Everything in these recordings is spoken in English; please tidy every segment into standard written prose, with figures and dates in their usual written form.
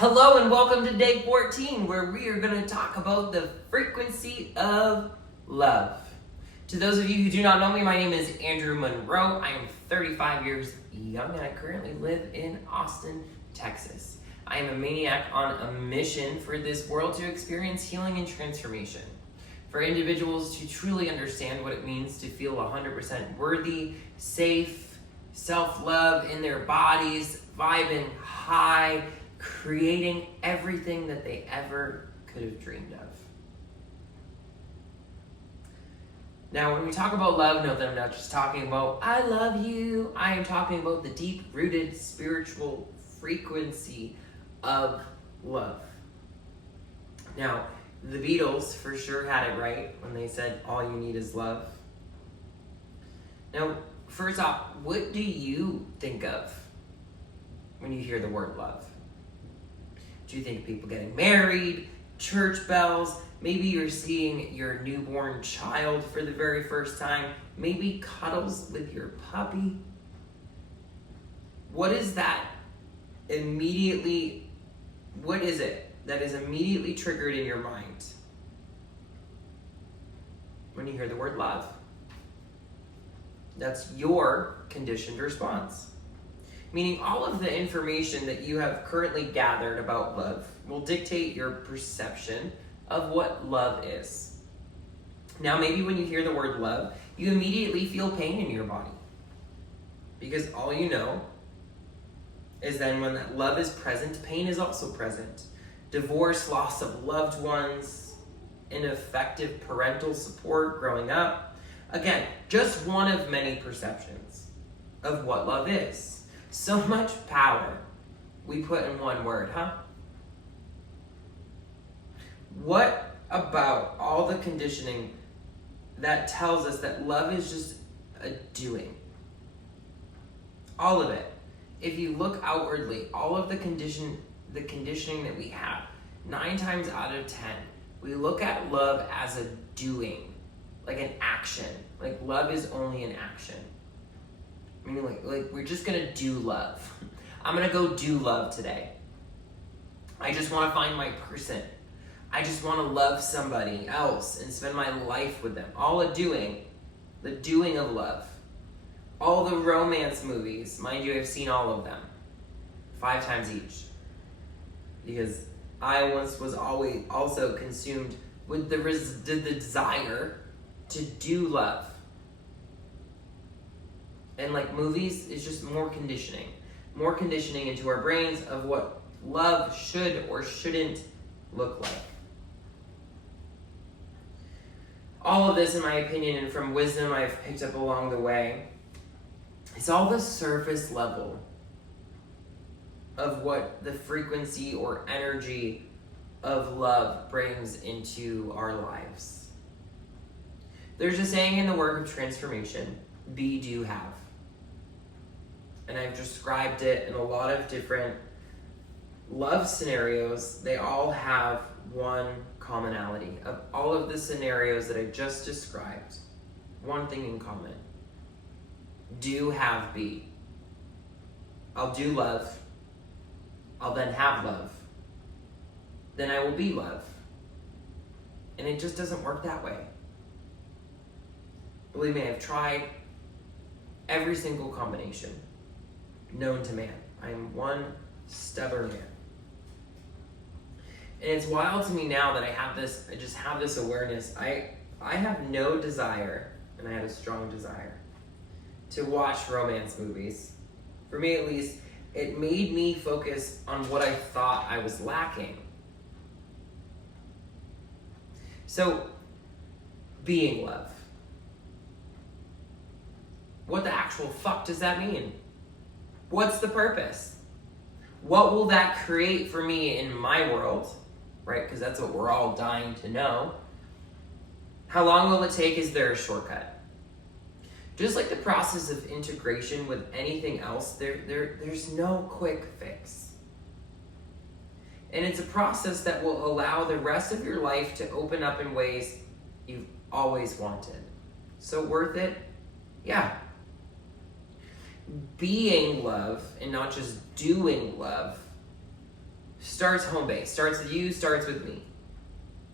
Hello and welcome to day 14, where we are going to talk about the frequency of love. To those of you who do not know me, my name is Andrew Monroe. I am 35 years young and I currently live in Austin, Texas. I am a maniac on a mission for this world to experience healing and transformation. For individuals to truly understand what it means to feel 100% worthy, safe, self-love in their bodies, vibing high, creating everything that they ever could have dreamed of. Now, when we talk about love, know that I'm not just talking about, I love you. I am talking about the deep-rooted spiritual frequency of love. Now, the Beatles for sure had it right when they said, all you need is love. Now, first off, what do you think of when you hear the word love? Do you think of people getting married, church bells? Maybe you're seeing your newborn child for the very first time. Maybe cuddles with your puppy. What is that immediately, what is it that is immediately triggered in your mind when you hear the word love? That's your conditioned response. Meaning all of the information that you have currently gathered about love will dictate your perception of what love is. Now, maybe when you hear the word love, you immediately feel pain in your body. Because all you know is then when that love is present, pain is also present. Divorce, loss of loved ones, ineffective parental support growing up. Again, just one of many perceptions of what love is. So much power we put in one word, huh? What about all the conditioning that tells us that love is just a doing? All of it. If you look outwardly, all of the conditioning that we have, 9 times out of 10, we look at love as a doing, like an action. Like love is only an action. Meaning like we're just gonna do love. I'm gonna go do love today. I just wanna find my person. I just wanna love somebody else and spend my life with them. All a doing, the doing of love. All the romance movies, mind you, I've seen all of them. 5 times each. Because I once was always also consumed with the desire to do love. And like movies, it's just more conditioning into our brains of what love should or shouldn't look like. All of this, in my opinion, and from wisdom I've picked up along the way, it's all the surface level of what the frequency or energy of love brings into our lives. There's a saying in the work of transformation, be, do, have. And I've described it in a lot of different love scenarios. They all have one commonality. Of all of the scenarios that I just described, one thing in common. Do, have, be. I'll do love. I'll then have love. Then I will be love. And it just doesn't work that way. Believe me, I've tried every single combination known to man. I am one stubborn man. And it's wild to me now that I just have this awareness. I have no desire, and I had a strong desire, to watch romance movies. For me at least, it made me focus on what I thought I was lacking. So, being love. What the actual fuck does that mean? What's the purpose? What will that create for me in my world? Right? Because that's what we're all dying to know. How long will it take? Is there a shortcut? Just like the process of integration with anything else, there's no quick fix. And it's a process that will allow the rest of your life to open up in ways you've always wanted. So worth it? Yeah. Being love and not just doing love starts home base, starts with you, starts with me.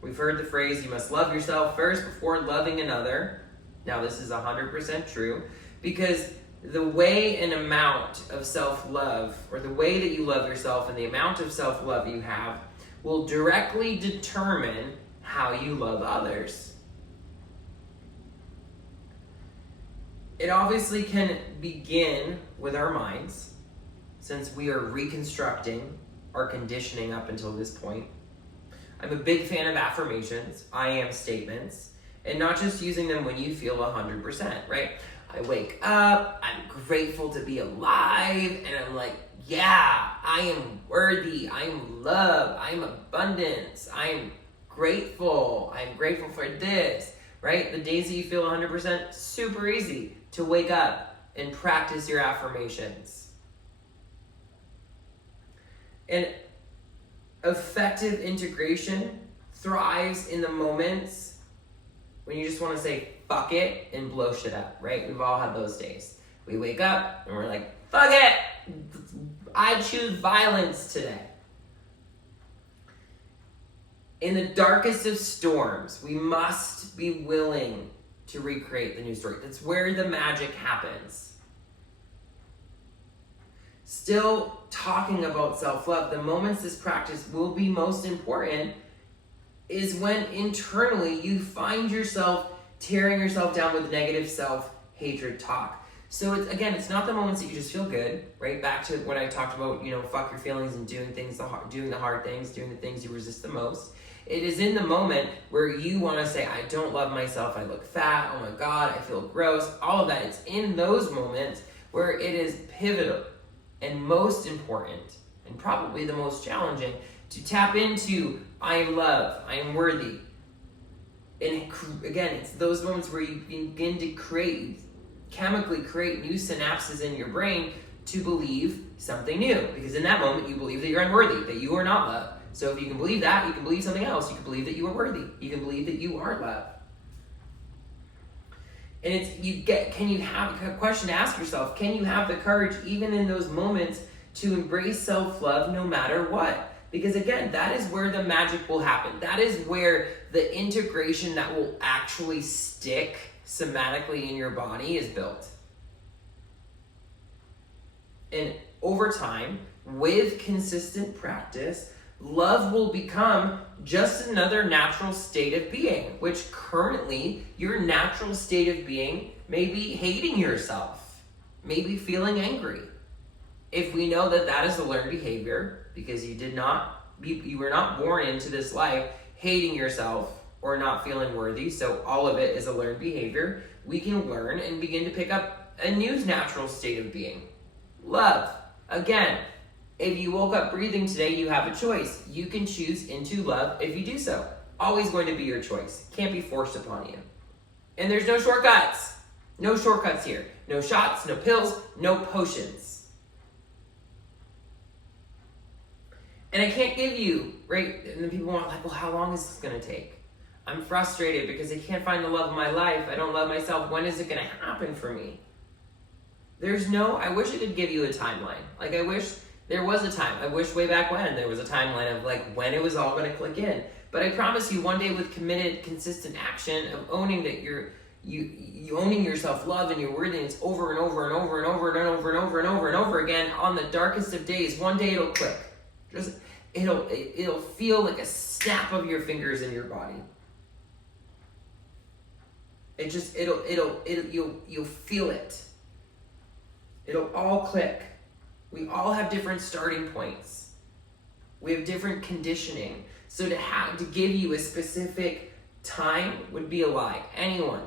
We've heard the phrase, you must love yourself first before loving another. Now this is 100% true, because the way and amount of self-love, or the way that you love yourself and the amount of self-love you have, will directly determine how you love others. It obviously can begin with our minds, since we are reconstructing our conditioning up until this point. I'm a big fan of affirmations, I am statements, and not just using them when you feel 100%, right? I wake up, I'm grateful to be alive, and I'm like, yeah, I am worthy, I am love, I am abundance, I am grateful for this, right? The days that you feel 100%, super easy to wake up and practice your affirmations. And effective integration thrives in the moments when you just want to say fuck it and blow shit up, right? We've all had those days. We wake up and we're like, fuck it, I choose violence today. In the darkest of storms, we must be willing to recreate the new story. That's where the magic happens. Still talking about self-love, the moments this practice will be most important is when internally you find yourself tearing yourself down with negative self-hatred talk. So it's not the moments that you just feel good, right? Back to what I talked about, fuck your feelings and doing the hard things, doing the things you resist the most. It is in the moment where you want to say, I don't love myself, I look fat, oh my God, I feel gross, all of that. It's in those moments where it is pivotal and most important, and probably the most challenging, to tap into, I am loved, I am worthy. And again, it's those moments where you begin to chemically create new synapses in your brain to believe something new. Because in that moment, you believe that you're unworthy, that you are not loved. So if you can believe that, you can believe something else. You can believe that you are worthy. You can believe that you are loved. And a question to ask yourself, can you have the courage, even in those moments, to embrace self-love no matter what? Because again, that is where the magic will happen. That is where the integration that will actually stick somatically in your body is built. And over time, with consistent practice, love will become just another natural state of being, which currently your natural state of being may be hating yourself, maybe feeling angry. If we know that that is a learned behavior, because you were not born into this life hating yourself or not feeling worthy, so all of it is a learned behavior, we can learn and begin to pick up a new natural state of being. Love. Again, if you woke up breathing today, you have a choice. You can choose into love if you do so. Always going to be your choice. Can't be forced upon you. And there's no shortcuts. No shortcuts here. No shots, no pills, no potions. And I can't give you, right? And then people want, well, how long is this going to take? I'm frustrated because I can't find the love of my life. I don't love myself. When is it going to happen for me? I wish I could give you a timeline. I wish there was a time. I wish way back when there was a timeline of when it was all going to click in. But I promise you, one day with committed, consistent action of owning that you owning your self-love and your worthiness over and over and over and over and over and over and over and over again on the darkest of days, one day it'll click. It'll feel like a snap of your fingers in your body. You'll feel it. It'll all click. We all have different starting points. We have different conditioning. So to give you a specific time would be a lie. Anyone.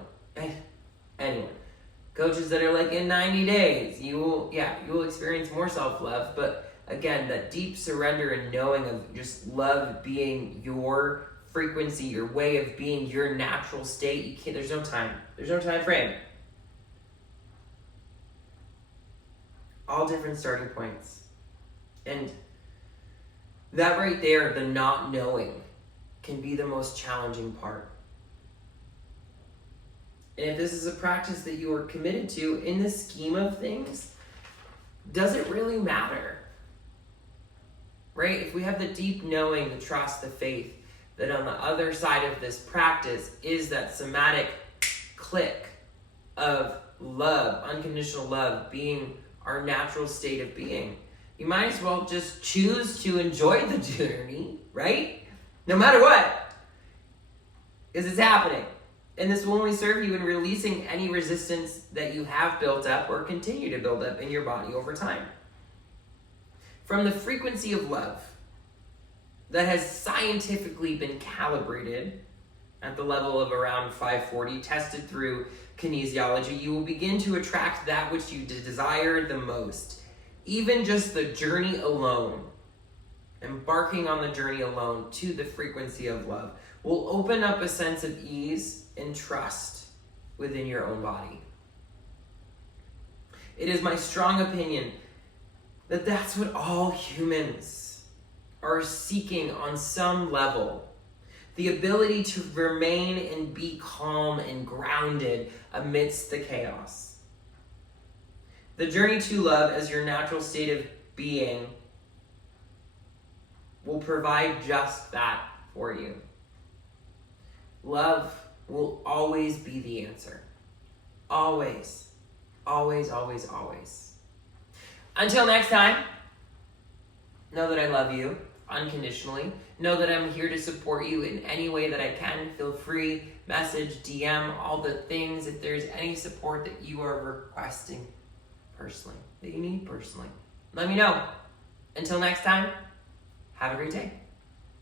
Coaches that are in 90 days, you will experience more self-love, but again, that deep surrender and knowing of just love being your frequency, your way of being, your natural state, there's no time. There's no time frame. All different starting points. And that right there, the not knowing, can be the most challenging part. And if this is a practice that you are committed to, in the scheme of things, does it really matter? right? If we have the deep knowing, the trust, the faith, that on the other side of this practice is that somatic click of love, unconditional love being our natural state of being, you might as well just choose to enjoy the journey, right? No matter what, because it's happening. And this will only serve you in releasing any resistance that you have built up or continue to build up in your body over time. From the frequency of love that has scientifically been calibrated at the level of around 540, tested through kinesiology, you will begin to attract that which you desire the most. Even just the journey alone, embarking on the journey alone to the frequency of love, will open up a sense of ease and trust within your own body. It is my strong opinion that that's what all humans are seeking on some level. The ability to remain and be calm and grounded amidst the chaos. The journey to love as your natural state of being will provide just that for you. Love will always be the answer. Always. Always, always, always. Until next time, know that I love you unconditionally. Know that I'm here to support you in any way that I can. Feel free, message, DM, all the things. If there's any support that you are requesting personally, that you need personally, let me know. Until next time, have a great day.